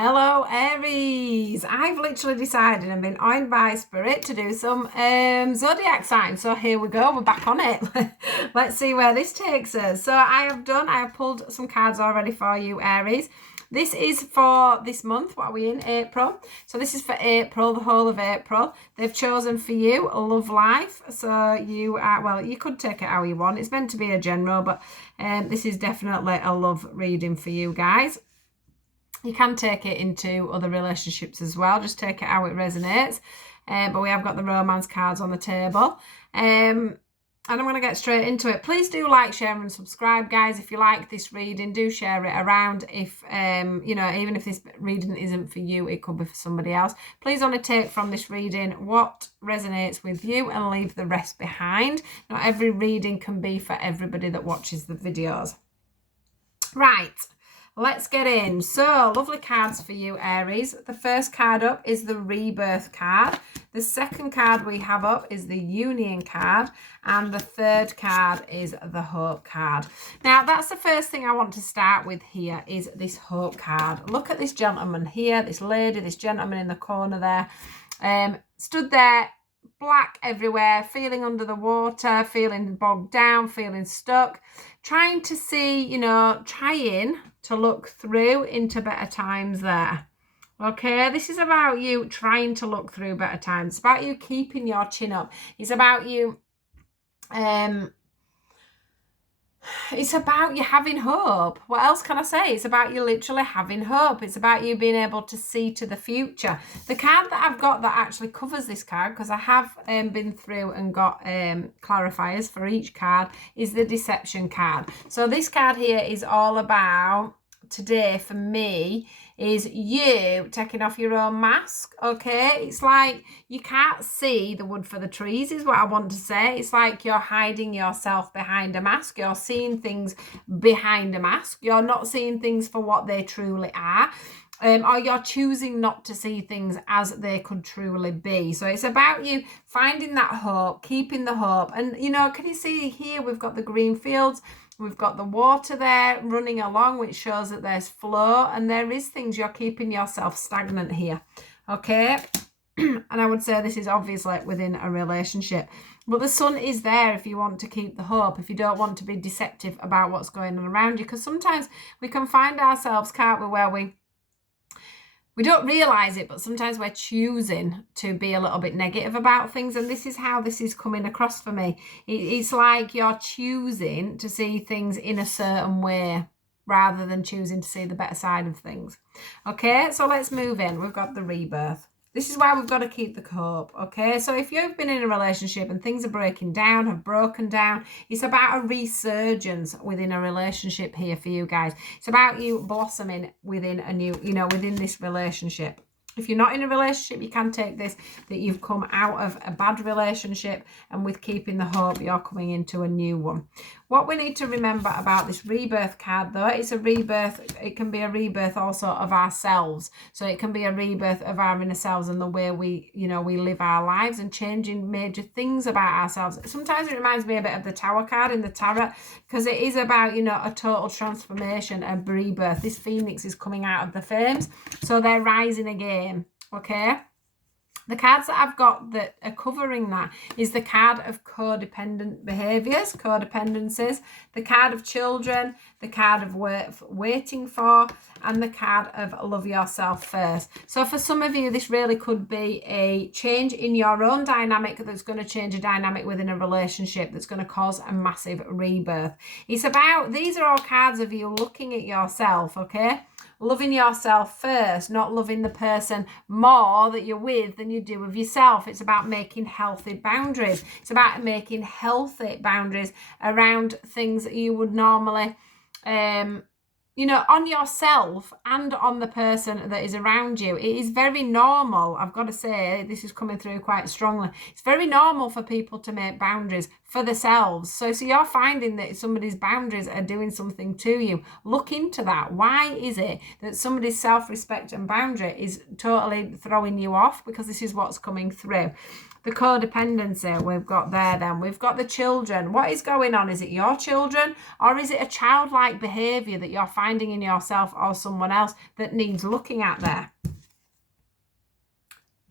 Hello Aries, I've literally decided and been oined by Spirit to do some zodiac signs. So here we go, we're back on it. Let's see where this takes us. So I have pulled some cards already for you Aries. This is for this month. What are we in? April. So this is for April, the whole of April. They've chosen for you a love life. So you are, well, you could take it how you want. It's meant to be a general, but this is definitely a love reading for you guys. You can take it into other relationships as well. Just take it how it resonates. But we have got the romance cards on the table. And I'm going to get straight into it. Please do like, share and subscribe, guys. If you like this reading, do share it around. If, even if this reading isn't for you, it could be for somebody else. Please only take from this reading what resonates with you and leave the rest behind. Not every reading can be for everybody that watches the videos. Right. Let's get in. So, lovely cards for you, Aries. The first card up is the Rebirth card. The second card we have up is the Union card. And the third card is the Hope card. Now, that's the first thing I want to start with here is this Hope card. Look at this gentleman here, this lady, this gentleman in the corner there. Stood there, black everywhere, feeling under the water, feeling bogged down, feeling stuck, trying to see, trying to look through into better times there. Okay, this is about you trying to look through better times. It's about you keeping your chin up. It's about you it's about you having hope. What else can I say? It's about you literally having hope. It's about you being able to see to the future. The card that I've got that actually covers this card, because I have been through and got clarifiers for each card, is the Deception card. So this card here is all about, today for me, is you taking off your own mask. Okay, it's like you can't see the wood for the trees is what I want to say. It's like you're hiding yourself behind a mask. You're seeing things behind a mask. You're not seeing things for what they truly are. Or you're choosing not to see things as they could truly be. So it's about you finding that hope, keeping the hope. And, can you see here we've got the green fields. We've got the water there running along, which shows that there's flow. And there is things, you're keeping yourself stagnant here. Okay? And I would say this is obviously within a relationship. But the sun is there if you want to keep the hope, if you don't want to be deceptive about what's going on around you. Because sometimes we can find ourselves, can't we, where we don't realise it, but sometimes we're choosing to be a little bit negative about things. And this is how this is coming across for me. It's like you're choosing to see things in a certain way rather than choosing to see the better side of things. Okay, so let's move in. We've got the Rebirth. This is why we've got to keep the hope, okay? So if you've been in a relationship and things are breaking down, have broken down, it's about a resurgence within a relationship here for you guys. It's about you blossoming within a new, within this relationship. If you're not in a relationship, you can take this, that you've come out of a bad relationship, and with keeping the hope, you're coming into a new one. What we need to remember about this Rebirth card, though, it's a rebirth. It can be a rebirth also of ourselves. So it can be a rebirth of our inner selves and the way we live our lives, and changing major things about ourselves. Sometimes it reminds me a bit of the Tower card in the Tarot, because it is about, a total transformation, a rebirth. This phoenix is coming out of the flames, so they're rising again. Okay, the cards that I've got that are covering that is the card of codependent behaviors, codependencies, the card of children, the card of waiting for, and the card of love yourself first. So for some of you, this really could be a change in your own dynamic that's going to change a dynamic within a relationship that's going to cause a massive rebirth. It's about, these are all cards of you looking at yourself, okay? Loving yourself first, not loving the person more that you're with than you do of yourself. It's about making healthy boundaries. It's about making healthy boundaries around things that you would normally, on yourself and on the person that is around you. It is very normal, I've got to say, this is coming through quite strongly. It's very normal for people to make boundaries for themselves. So you're finding that somebody's boundaries are doing something to you. Look into that. Why is it that somebody's self-respect and boundary is totally throwing you off? Because this is what's coming through. The codependency we've got there then. We've got the children. What is going on? Is it your children, or is it a childlike behaviour that you're finding in yourself or someone else that needs looking at there?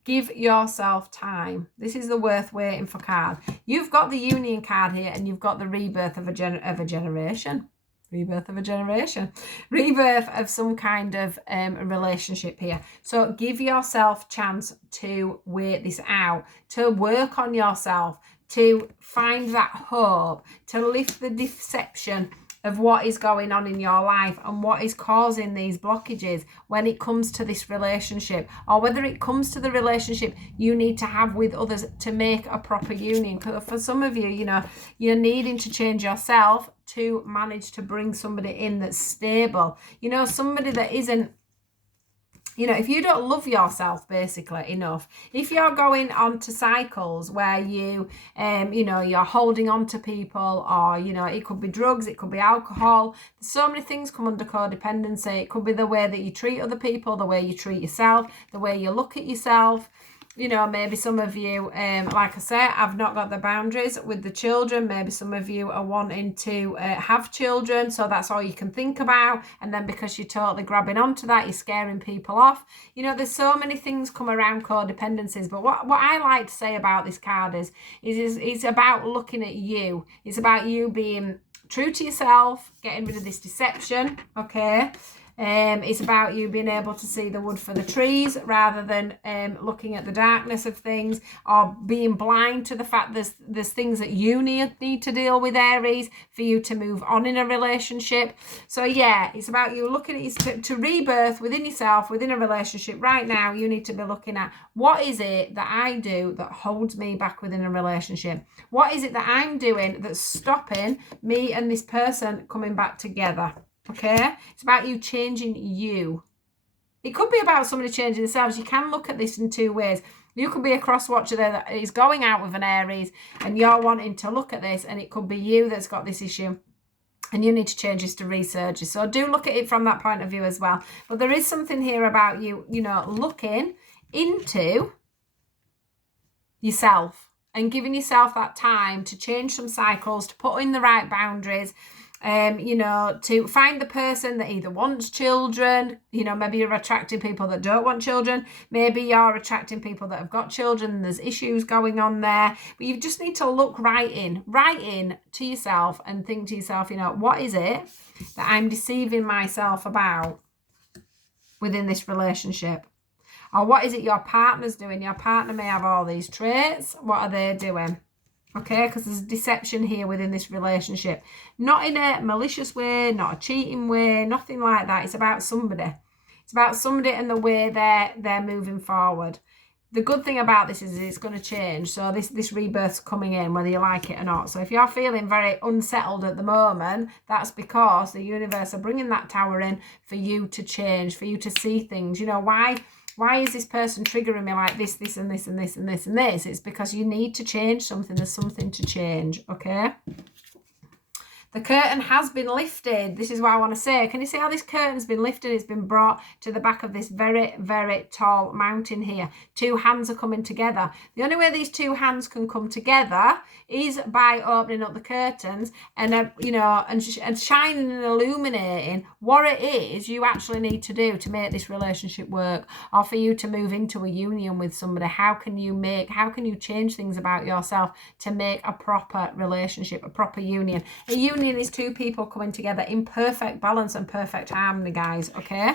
Give yourself time. This is the worth waiting for card. You've got the union card here, and you've got the rebirth of a generation. Rebirth of a generation. Rebirth of some kind of relationship here. So give yourself chance to wait this out, to work on yourself, to find that hope, to lift the deception of what is going on in your life and what is causing these blockages when it comes to this relationship, or whether it comes to the relationship you need to have with others to make a proper union. Because for some of you, you know, you're needing to change yourself to manage to bring somebody in that's stable. You know, somebody that isn't, you know, if you don't love yourself basically enough, if you're going on to cycles where you, you know, you're holding on to people, or, you know, it could be drugs, it could be alcohol. So many things come under codependency. It could be the way that you treat other people, the way you treat yourself, the way you look at yourself. You know, maybe some of you, like I said, have not got the boundaries with the children. Maybe some of you are wanting to have children, so that's all you can think about. And then because you're totally grabbing onto that, you're scaring people off. You know, there's so many things come around codependencies. But what I like to say about this card is it's about looking at you. It's about you being true to yourself, getting rid of this deception, okay? It's about you being able to see the wood for the trees rather than looking at the darkness of things, or being blind to the fact there's things that you need to deal with, Aries, for you to move on in a relationship. So yeah, it's about you looking at it to rebirth within yourself, within a relationship. Right now, you need to be looking at, what is it that I do that holds me back within a relationship? What is it that I'm doing that's stopping me and this person coming back together? Okay, it's about you changing you. It could be about somebody changing themselves. You can look at this in two ways. You could be a cross watcher there that is going out with an Aries, and you're wanting to look at this, and it could be you that's got this issue and you need to change this to resurge. So do look at it from that point of view as well. But there is something here about you, you know, looking into yourself and giving yourself that time to change some cycles, to put in the right boundaries, you know, to find the person that either wants children. You know, maybe you're attracting people that don't want children. Maybe you're attracting people that have got children and there's issues going on there. But you just need to look right in to yourself and think to yourself, you know, what is it that I'm deceiving myself about within this relationship? Or what is it your partner's doing? Your partner may have all these traits. What are they doing? Okay, because there's deception here within this relationship. Not in a malicious way, not a cheating way, nothing like that. It's about somebody. It's about somebody and the way they're moving forward. The good thing about this is it's going to change. So this rebirth's coming in, whether you like it or not. So if you're feeling very unsettled at the moment, that's because the universe are bringing that tower in for you to change, for you to see things. You know, why is this person triggering me like this, this, and this, and this, and this, and this? It's because you need to change something. There's something to change, okay? The curtain has been lifted. This is what I want to say. Can you see how this curtain's been lifted? It's been brought to the back of this very, very tall mountain here. Two hands are coming together. The only way these two hands can come together is by opening up the curtains and, you know, and shining and illuminating what it is you actually need to do to make this relationship work, or for you to move into a union with somebody. How can you change things about yourself to make a proper relationship, a proper union? A union is two people coming together in perfect balance and perfect harmony, guys, okay?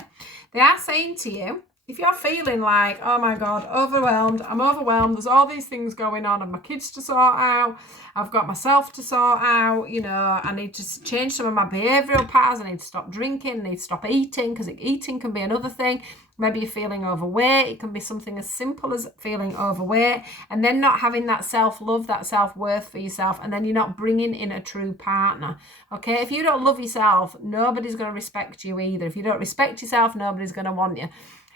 They are saying to you, if you're feeling like, oh my God, I'm overwhelmed, there's all these things going on, and my kids to sort out, I've got myself to sort out, you know, I need to change some of my behavioural patterns, I need to stop drinking, I need to stop eating, because eating can be another thing. Maybe you're feeling overweight. It can be something as simple as feeling overweight, and then not having that self-love, that self-worth for yourself, and then you're not bringing in a true partner. Okay, if you don't love yourself, nobody's going to respect you either. If you don't respect yourself, nobody's going to want you.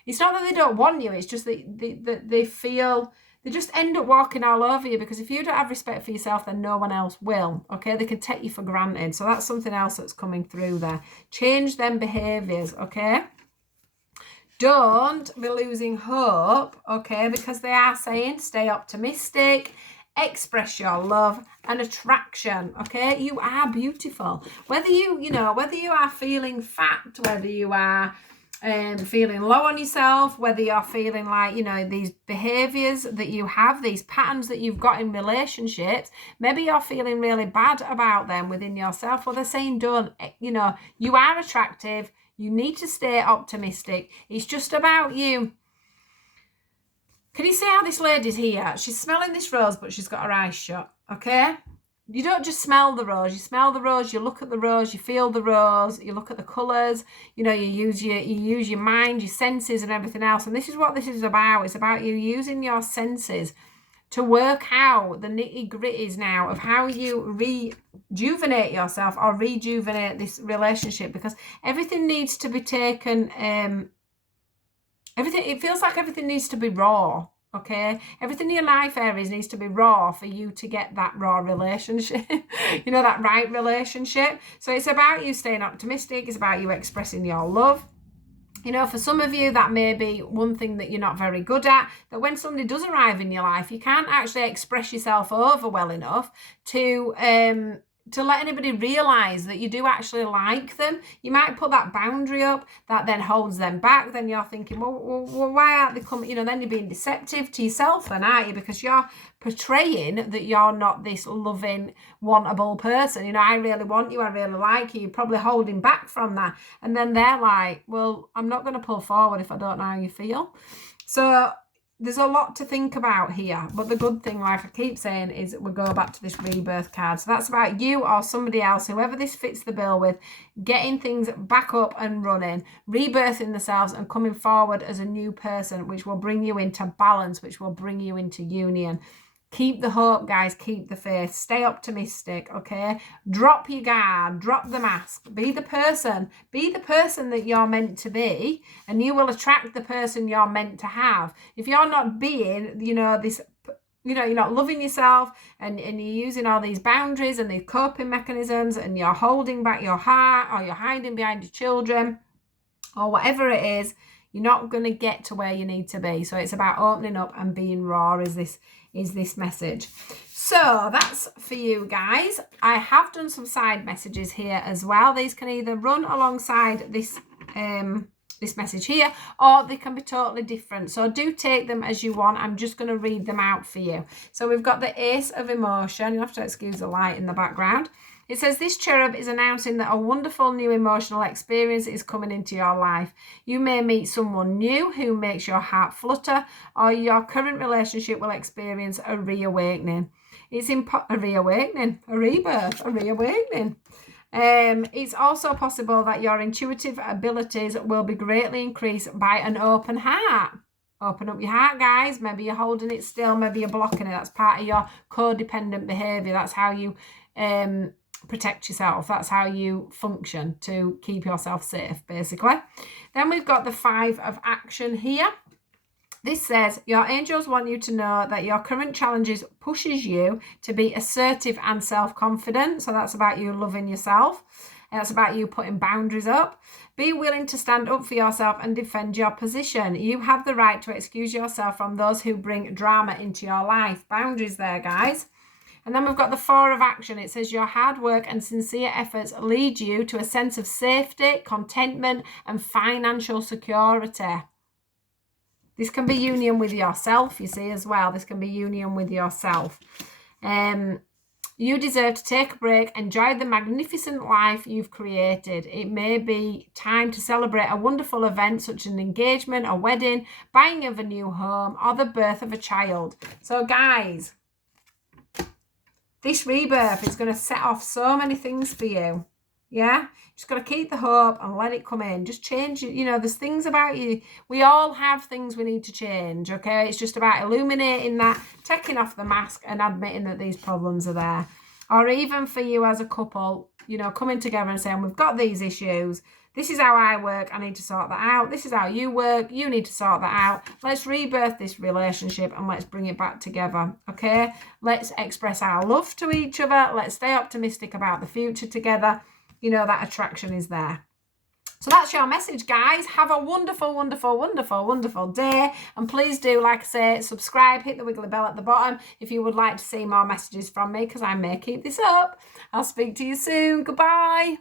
It's not that they don't want you, it's just that they feel they just end up walking all over you, because if you don't have respect for yourself, then no one else will, okay? They can take you for granted. So that's something else that's coming through there. Change them behaviours, okay? Don't be losing hope, okay? Because they are saying stay optimistic, express your love and attraction, okay? You are beautiful. Whether whether you are feeling fat, whether you are feeling low on yourself, whether you're feeling like, these behaviors that you have, these patterns that you've got in relationships, maybe you're feeling really bad about them within yourself. Well, they're saying don't, you are attractive. You need to stay optimistic. It's just about you. Can you see how this lady's here? She's smelling this rose, but she's got her eyes shut, okay? You don't just smell the rose. You smell the rose, you look at the rose, you feel the rose, you look at the colours, you use your mind, your senses and everything else. And this is what this is about. It's about you using your senses to work out the nitty-gritties now of how you rejuvenate yourself or rejuvenate this relationship, because everything needs to be taken, it feels like everything needs to be raw, okay? Everything in your life, Aries, needs to be raw for you to get that raw relationship, that right relationship. So it's about you staying optimistic. It's about you expressing your love. For some of you, that may be one thing that you're not very good at, that when somebody does arrive in your life, you can't actually express yourself over well enough to let anybody realise that you do actually like them. You might put that boundary up that then holds them back. Then you're thinking, well why aren't they coming? Then you're being deceptive to yourself then, aren't you? Because you're portraying that you're not this loving, wantable person. I really want you, I really like you. You're probably holding back from that. And then they're like, well, I'm not going to pull forward if I don't know how you feel. So there's a lot to think about here, but the good thing, like I keep saying, is we'll go back to this rebirth card. So that's about you or somebody else, whoever this fits the bill with, getting things back up and running, rebirthing themselves and coming forward as a new person, which will bring you into balance, which will bring you into union. Keep the hope, guys. Keep the faith. Stay optimistic, okay? Drop your guard. Drop the mask. Be the person. Be the person that you're meant to be, and you will attract the person you're meant to have. If you're not being, this, you're not loving yourself, and you're using all these boundaries and these coping mechanisms, and you're holding back your heart, or you're hiding behind your children, or whatever it is, you're not going to get to where you need to be. So it's about opening up and being raw, is this message. So that's for you guys. I have done some side messages here as well. These can either run alongside this this message here, or they can be totally different. So do take them as you want. I'm just going to read them out for you. So we've got the Ace of Emotion. You have to excuse the light in the background. It says, this cherub is announcing that a wonderful new emotional experience is coming into your life. You may meet someone new who makes your heart flutter, or your current relationship will experience a reawakening. A rebirth. It's also possible that your intuitive abilities will be greatly increased by an open heart. Open up your heart, guys. Maybe you're holding it still. Maybe you're blocking it. That's part of your codependent behaviour. That's how you protect yourself. That's how you function to keep yourself safe, basically. Then we've got the 5 of action here. This says, your angels want you to know that your current challenges pushes you to be assertive and self-confident. So that's about you loving yourself. And that's about you putting boundaries up. Be willing to stand up for yourself and defend your position. You have the right to excuse yourself from those who bring drama into your life. Boundaries there, guys. And then we've got the 4 of action. It says your hard work and sincere efforts lead you to a sense of safety, contentment, and financial security. This can be union with yourself, you see, as well. This can be union with yourself. You deserve to take a break, enjoy the magnificent life you've created. It may be time to celebrate a wonderful event such as an engagement, a wedding, buying of a new home, or the birth of a child. So, guys, this rebirth is going to set off so many things for you. Yeah, just got to keep the hope and let it come in. Just change it. There's things about you. We all have things we need to change, okay? It's just about illuminating that, taking off the mask and admitting that these problems are there. Or even for you as a couple, coming together and saying, we've got these issues. This is how I work. I need to sort that out. This is how you work. You need to sort that out. Let's rebirth this relationship and let's bring it back together. Okay? Let's express our love to each other. Let's stay optimistic about the future together. You know, that attraction is there. So that's your message, guys. Have a wonderful, wonderful, wonderful, wonderful day. And please do, like I say, subscribe, hit the wiggly bell at the bottom if you would like to see more messages from me, because I may keep this up. I'll speak to you soon. Goodbye.